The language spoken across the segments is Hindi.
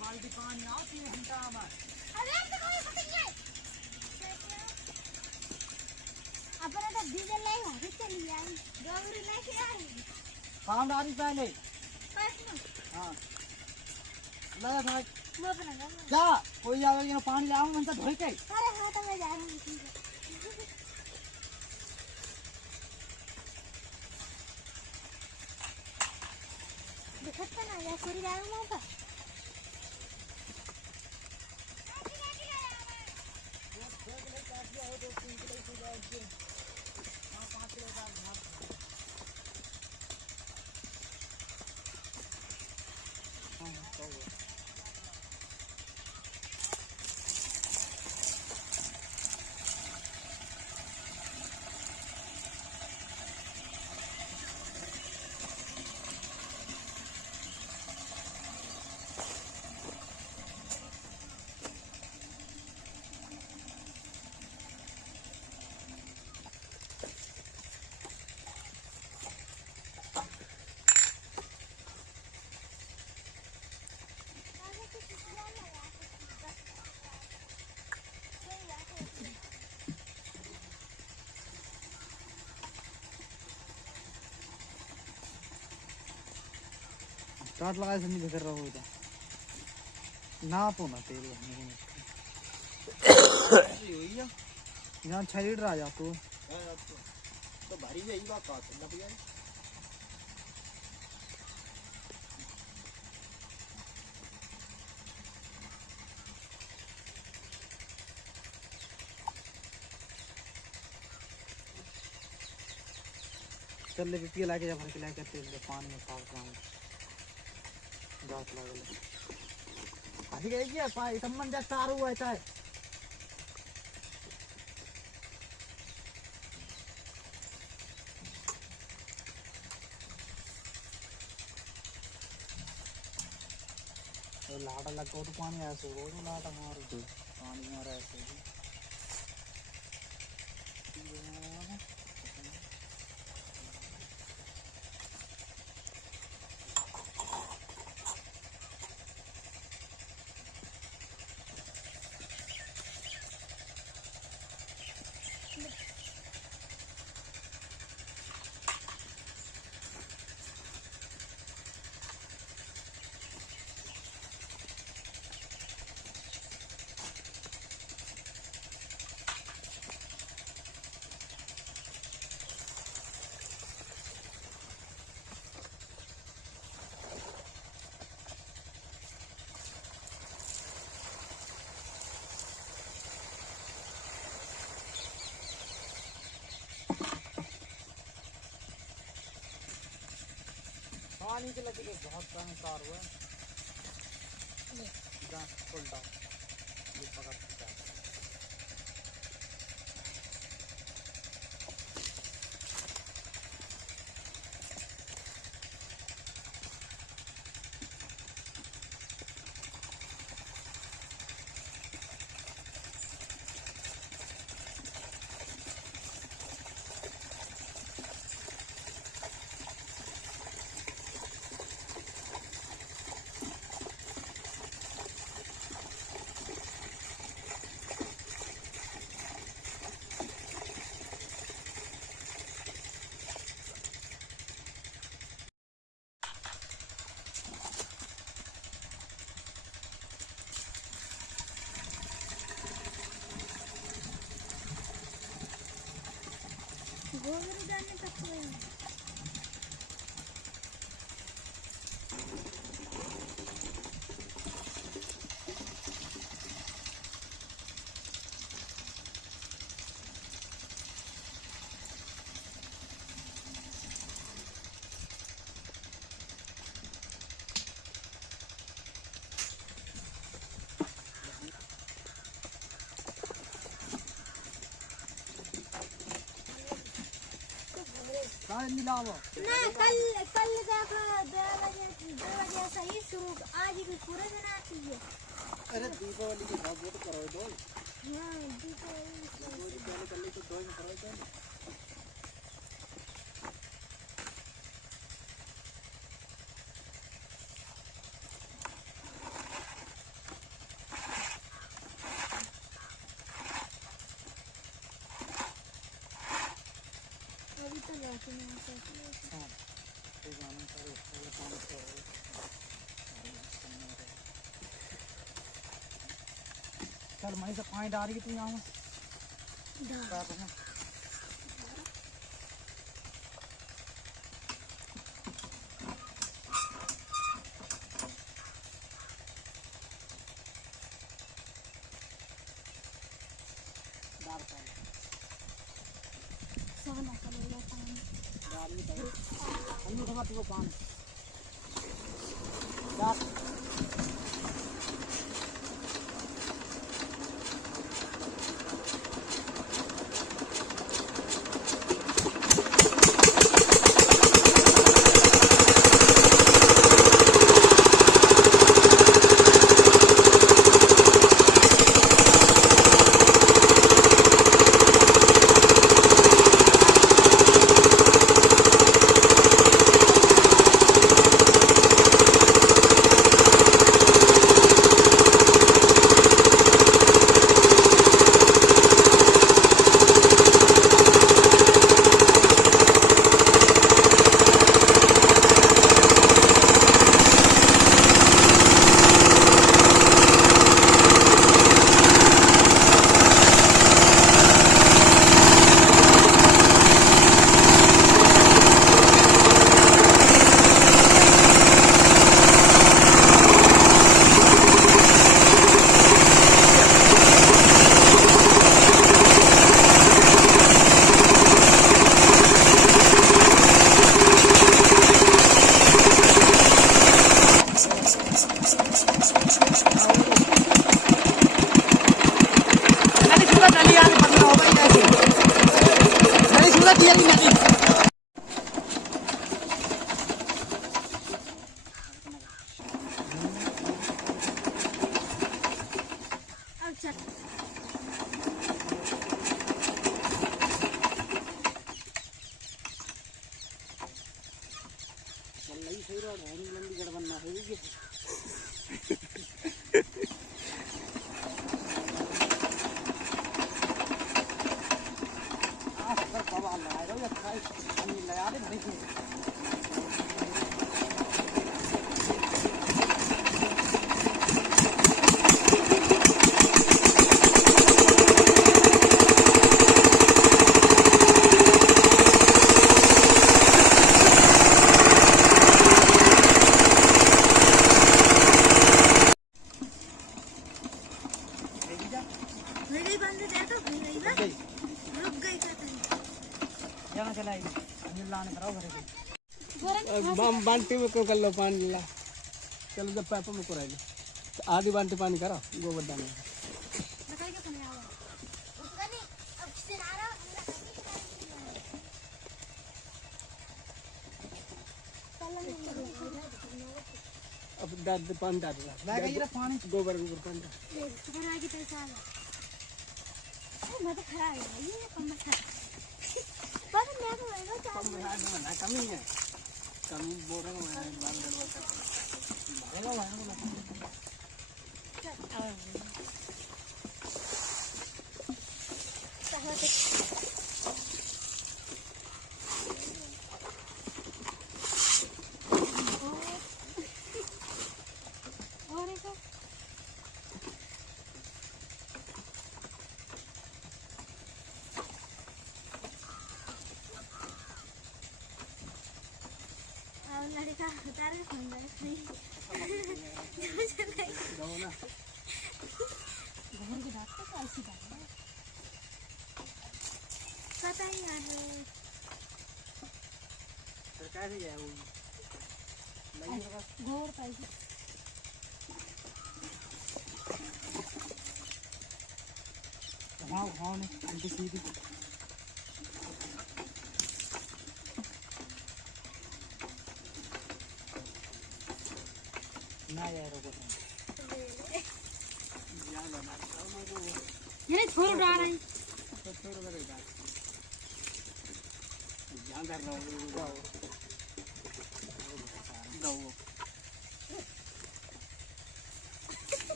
बाल्टी पानी आओ 3 घंटा में। अरे तो कोई पकड़िए अपना तो डीजल ले भागी चली आई गौरी लेके आई काम डाली पहले हां लगा भाई मैं बना जा कोई आवे ये पानी लाओ मन से धोई के। अरे हां तो मैं जा रही हूं ठीक है दिखत ना या पूरी डाल मो का काट लगाए से नहीं बिखर रहा होता ना तो ना तेरे यहाँ 6 लीटर आ जा तो भारी है बात करना भैया चल ले पिया लाके जा भर के लाके तेरे पानी में साफ काम जात लागल आधी गई है पाई संबंध जा सारू हुआ है तो लाटा लगो तो पानी ऐसे वो तो लाटा मार पानी मारा ऐसे पानी के लगे बहुत कम तार हुआ उल्टा पकड़ गोबर डालने तक कोई नहीं आज मिलाओ ना कल देखो 2 बजे सही शुरू आज भी पूरे दिन आती है। अरे दीपावली की बात तो करो दो। हाँ दीपावली पहले कर ली तो 2 में करो तो अभी तो जाती नहीं है। हां ये गाना करो ये काम करो चल मैं से पानी डाल के तू यहां में क्या करना डाल पानी सोना करेगा पानी डाल भी दे हम उठा तू पानी डाल अच्छा चल नहीं सही रोड है लंबी गड़ बनना है ये आज पर बाबा लगा दो या खाई हम लगा दे नहीं मेरी बंद दे तो फिर गई ना रुक गई कहते जाना चला अनिल लाने कराओ घरे के बम बाल्टी में को कर लो पानी ला चलो जब पाइप में कराई आधी बाल्टी पानी करो गोबर डालने लगाई के सुने आवा उसका नहीं अब से आ रहा अब डाल दे पानी डाल दे लगा ये पानी गोबर गोबर पानी डाल सुबह आगे पैसा आ मैं तो खड़ा है ये कम मत पर मैं तो वही ना कम है ना कमी है कमी बोल रहा हूं मैं बाल डलवा कर भरेगा भाई और एक लड़का उतारे फोन में नहीं जाओ ना घर की बात तो ऐसी बात है पता ही यार सरकार ही है वो नहीं होगा गोर पाइए हाँ हाँ नहीं सीधी यार रुको ये छोड़ रहा है ध्यान कर रहा हूँ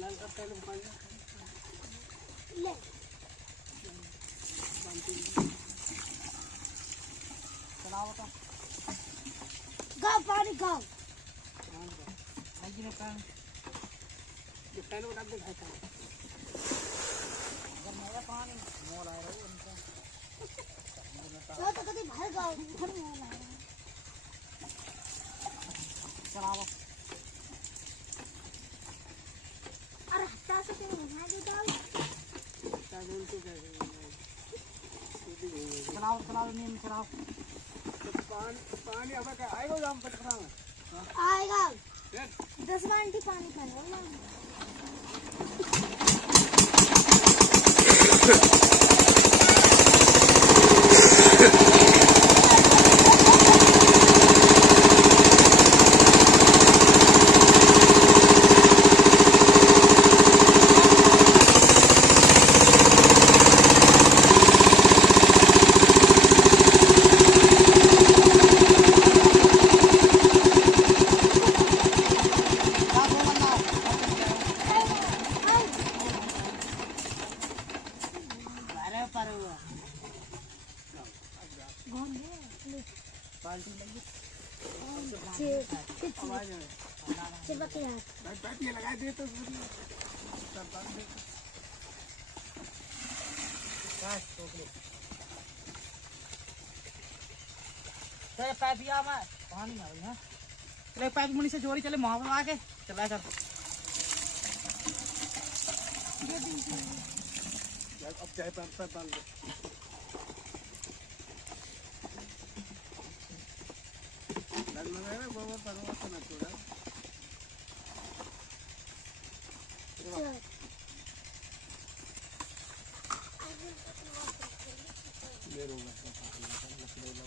लाल का पहले पानी ले चलाओ तो गाओ पानी गाओ लगी ने पानी ये पहले उठा दे भाई अगर मेरा पानी मोल आ रहा है उनका तो कभी भर गाओ भर नहीं आ रहा है चलाओ अरे हटा से तो यहाँ दे दाओ क्या बोल तो क्या चलाओ चलाओ नियम चलाओ पानी अब क्या आएगा जाम पटना में आएगा 10 बाल्टी पानी का है ना बाल्टी लगी चिपक यार बैठ ये लगा दे तो पूरी सब बंद है बस टोकरी चल पाइपिया में पानी आ गई है चले पाइप मुनी से जोड़ी चले मुहावरा आके चला कर अब चाहे पर बंद लगना है गोबर पर वो ना छोड़ा देर होगा लकड़ी लो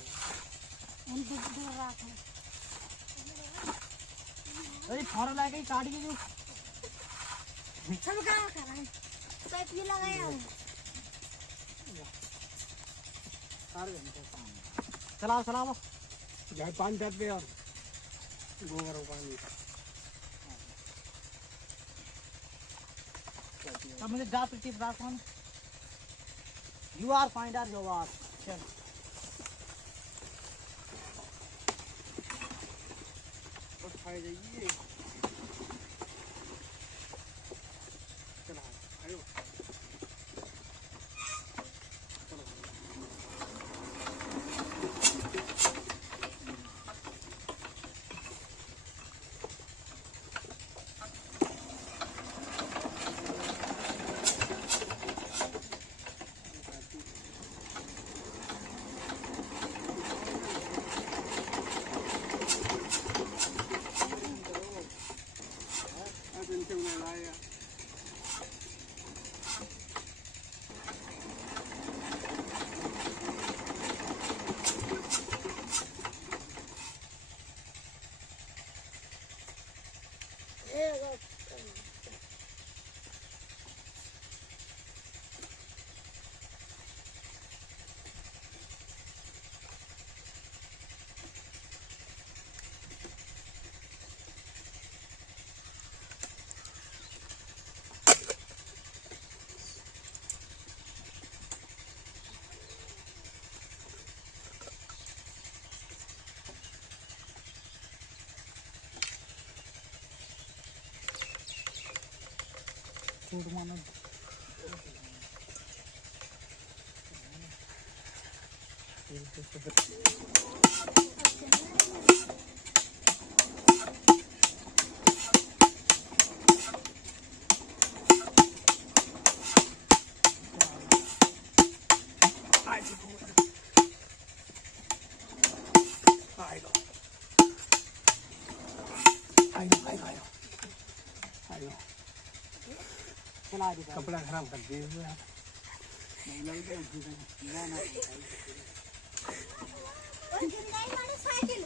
हम दूर रहा था अरे फोन लगा के काट के जो सब काम कर रहा है पाइप भी लगाया है चलाओ चलाओ जाए पानी डाल दे और गोबर और पानी अब मुझे जा प्रति प्रार्थना यू आर फाइंड आर जुगाड़ चल बस खाए जाइए चला आयो फूड मानो चला दे कपड़ा खराब कर दिए हुए आप और जिंदा ही माने साइकिल